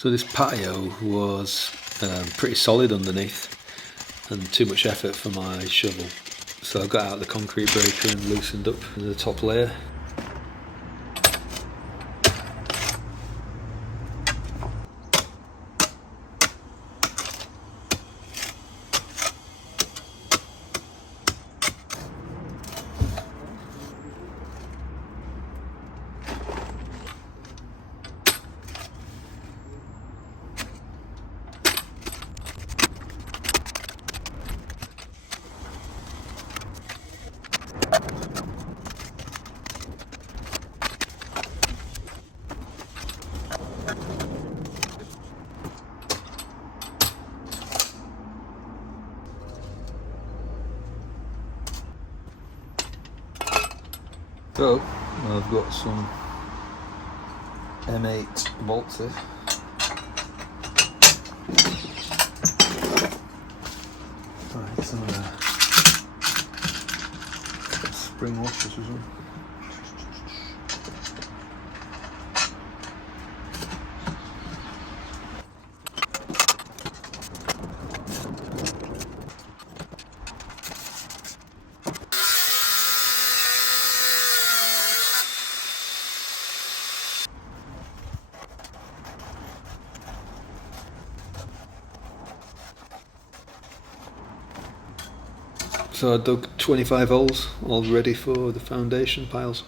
So this patio was pretty solid underneath and too much effort for my shovel. So I got out the concrete breaker and loosened up the top layer. So I've got some M8 bolts here. Right, some spring washers or something. So I dug 25 holes, all ready for the foundation piles.